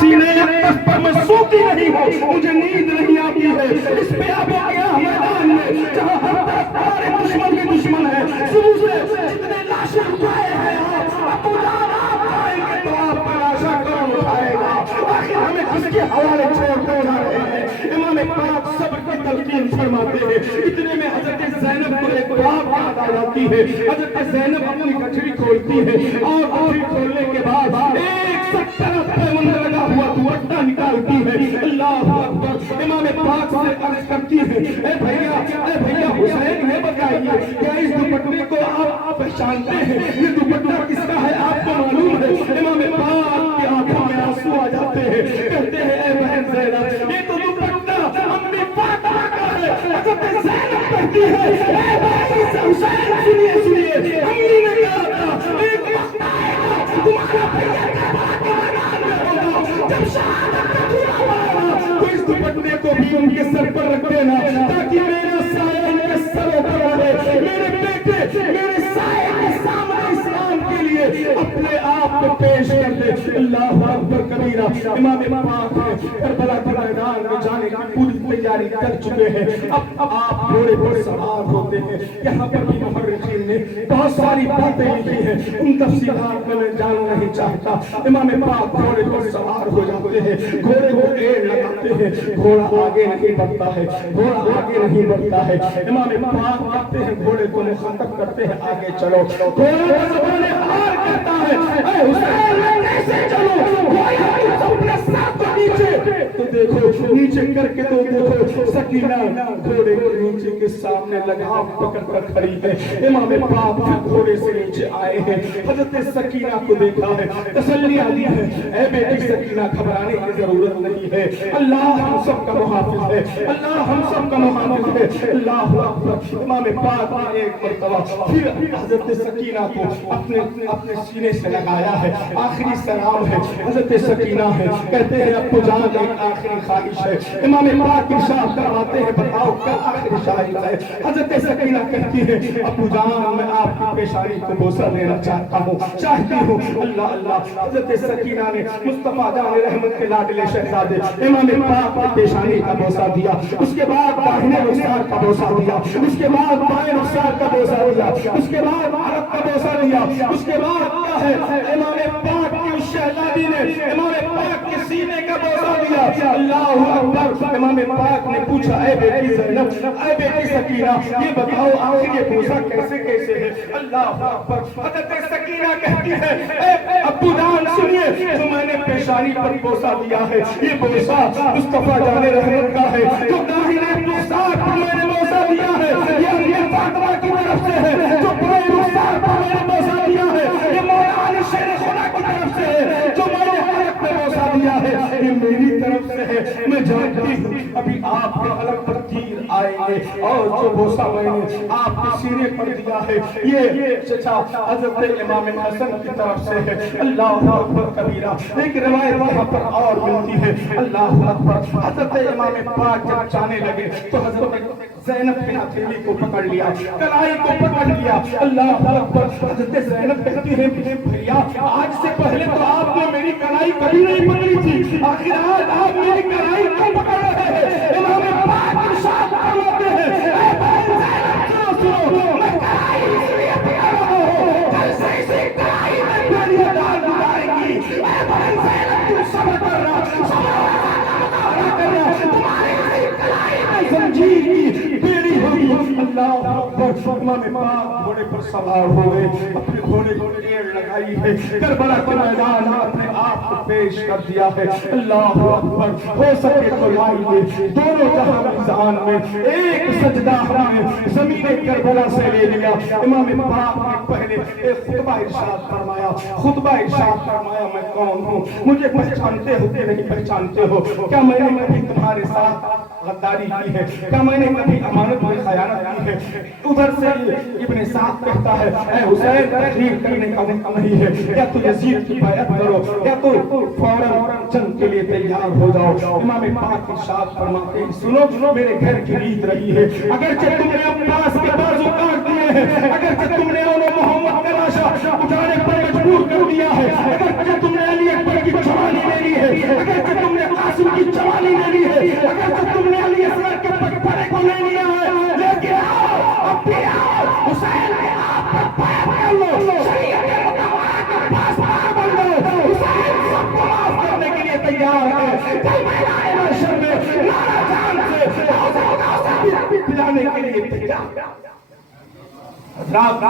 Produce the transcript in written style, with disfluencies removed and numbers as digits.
سینے اقدس پر میں سوتی نہیں ہوں، مجھے نیند نہیں آتی ہے، اس پہ اب گیا میدان میں جہاں ہر طرف ہمارے دشمن کے دشمن ہے، صبح سے جتنے لاشیں اٹھائے ہیں آپ ابو جان آپ جائیں گے تو آپ کا لاشا کون اٹھائے گا؟ آخر ہمیں کس کے حوالے چھوڑ کر جا رہے ہیں؟ امام پاک صبر کی تلقین فرماتے ہیں، اتنے میں حضرت زینب کو ایک بات یاد آ جاتی ہے، حضرت زینب اپنی گٹھڑی کھولتی ہے اور گٹھڑی کھولنے کے بعد ایک ستر پیمند لگا ہوا دوپٹہ نکالتی ہے، اللہ اکبر، امام پاک سے عرض کرتی ہے اے بھیا حسین یہ بتائیے کیا اس دوپٹے کو آپ پہچانتے ہیں؟ یہ دوپٹہ کس کا ہے آپ کو معلوم ہے؟ امام پاک کی آنکھوں میں آنسو آ جاتے ہیں، کہتے ہیں اے بہن زینب یہ تو دوپٹہ امی فاطمہ کا ہے۔ حضرت زینب کہتی ہے اے بھائی حسین سنیے امی نے کہا تھا ایک وقت آئے گا تمہارا بھیا کعبہ کے میدان میں ہوگا، جب شہادت کا دھواں آئے گا تو اس دوپٹے کو بھی ان کے سر پر رکھ دینا تاکہ میرا سایہ ان کے سروں پر رہے، میرے بیٹے میرے سایہ کے سامنے اسلام کے لیے اپنے آپ کو پیش کر دے۔ اللہ اکبر کبیرہ، امام پاک کربلا کے میدان میں جانے کی پوری تیاری کر چکے ہیں، اب آپ گھوڑے پر سوار ہوتے ہیں۔ یہاں پر بھی محرخین نے بہت ساری باتیں لکھی ہیں، ان تفصیلات میں جانا نہیں چاہتا۔ امام پاک گھوڑے پر سوار ہو جاتے ہیں، گھوڑے کو ایڑ لگاتے ہیں، گھوڑا آگے نہیں بڑھتا ہے، گھوڑا آگے نہیں بڑھتا ہے۔ امام پاک کہتے ہیں گھوڑے کو مخاطب کرتے ہیں آگے چلو، گھوڑا زبان حال کہتا ہے اے حسین میں کیسے چلوں؟ گھوڑا اپنے ساتھ کو نیچے تو دیکھو نیچے کر کے تو دیکھو سکینہ گھوڑے کے نیچے کے سامنے لگام پکڑ کر کھڑی ہے۔ امام پاک گھوڑے سے نیچے آئے ہیں، حضرت سکینہ کو دیکھا ہے، تسلی آئی ہے اے بیٹی سکینہ گھبرانے کی ضرورت نہیں ہے، اللہ ہم سب کا محافظ ہے، اللہ ہم سب کا محافظ ہے۔ اللہ اکبر، امام پاک نے ایک مرتبہ پھر حضرت سکینہ کو اپنے سینے سے لگایا ہے، آخری سلام ہے، حضرت سکینہ ہے، کہتے ہیں ابو جان ایک آخری خواہش ہے۔ امام پاک ارشاد فرماتے ہیں بتاؤ کیا آخری خواہش ہے؟ حضرت سکینہ کہتی ہے ابو جان میں آپ کی پیشانی کو بوسہ دینا چاہتا ہوں، چاہتی ہوں۔ اللہ اللہ، حضرت سکینہ نے مصطفیٰ جان رحمت کے لاڈلے شہزادے امام پاک کی پیشانی کا بوسہ دیا، اس کے بعد داہنے رخسار کا بوسہ دیا، اس کے بعد بائیں رخسار کا بوسہ دیا، اس کے بعد عرب کا بوسہ دیا، اس کے بعد کیا ہے امام پاک کی اس شہزادی نے امام پاک کے سینے کا بوسہ دیا۔ اللہ اکبر، امام پاک نے پوچھا اے بیٹی زینب، اے بیٹی سکینہ یہ بتاؤ آخر یہ بوسہ کیسے کیسے ہے؟ اللہ اکبر، حضرت سکینہ کہتی ہے اے ابو جان سنیے جو میں نے پیشانی پر بوسہ دیا ہے یہ بوسہ مصطفیٰ جان رحمت کا ہے، جو داہنے رخسار پر میں نے بوسہ دیا ہے یہ فاطمہ کی طرف سے ہے، جو بائیں رخسار پر میں نے بوسہ دیا ہے یہ مولا علی شیر خدا کی طرف سے ہے، جو میں نے حلق پہ بوسہ دیا ہے یہ میری طرف سے ہے۔ میں جانتی ہوں ابھی آپ کے حلق پر تیر آئیں گے اور جو بوسہ میں نے آپ کے سینے پر دیا ہے یہ چچا حضرت امام حسن کی طرف سے ہے۔ اللہ اکبر کبیرہ، ایک روایت وہاں پر اور ملتی ہے۔ اللہ اکبر، حضرت امام پاک جب جانے لگے تو حضرت زینب نے ہتھیلی کو پکڑ لیا، کلائی کو پکڑ لیا۔ اللہ اکبر، حضرت زینب کہتی ہے بھیا آج سے پہلے تو آپ نے میری کلائی کبھی نہیں پکڑی تھی، آخر آج آپ میری کلائی کیوں پکڑ رہے ہیں؟ امام پاک ارشاد فرماتے ہیں اے بہن زینب سنو، میں کلائی اس لیے پکڑ رہا ہوں کل سے اسی کلائی میں میری جان گزارے گی۔ اے بہن زینب تم صبر کرنا، تمہاری اسی کلائی میں زنجیر کی بیڑی ہوگی۔ اللہ اکبر، امام پاک گھوڑے پر سوار ہوئے، اپنے گھوڑے کو ایڑ لگائی ہے، کربلا کے میدان میں اپنے آپ کو پیش کر دیا ہے۔ اللہ اکبر، ہو سکے تو لائیے دونوں جہاں میزان میں ایک سجدہ ہم نے زمین کربلا سے لے لیا۔ امام پاک نے پہلے ایک خطبہ ارشاد فرمایا، میں کون ہوں؟ مجھے پہچانتے ہو کہ نہیں پہچانتے ہو؟ کیا میں نے کبھی تمہارے ساتھ غداری کی ہے؟ کیا میں نے کبھی امانت میں خیانت کی ہے؟ ادھر سے ابن سعد کہتا ہے اے حسین تقریر کرنے کا وقت نہیں ہے، یا تو یزید کی بیعت کرو یا تو فوراً جنگ کے لیے تیار ہو جاؤ۔ امام پاک ارشاد فرماتے ہیں سنو میرے گھر کی ریت رہی ہے، اگرچہ تم نے عباس کے بازو کاٹ دیے ہیں، اگرچہ تم نے محمد کا لاشا اٹھانے پر مجبور کر دیا ہے، اگرچہ تم نے علی اکبر کی جوانی لے لی ہے، اگر کہ تم نے قاسم کی جوانی لے لی ہے، اگر کہ تم نے علی اصغر کے پٹپڑے کو لے لیا ہے، لیکن آؤ اب بھی آؤ، حسین کے آپ پر بیعت کر لو، شریعت مطالعہ کے پاسدار بن جاؤ۔ حسین سب کو معاف کرنے کے لیے تیار ہے، کل میدان محشر میں نعرہ جان سے پلانے کے لیے تیار۔ حضرات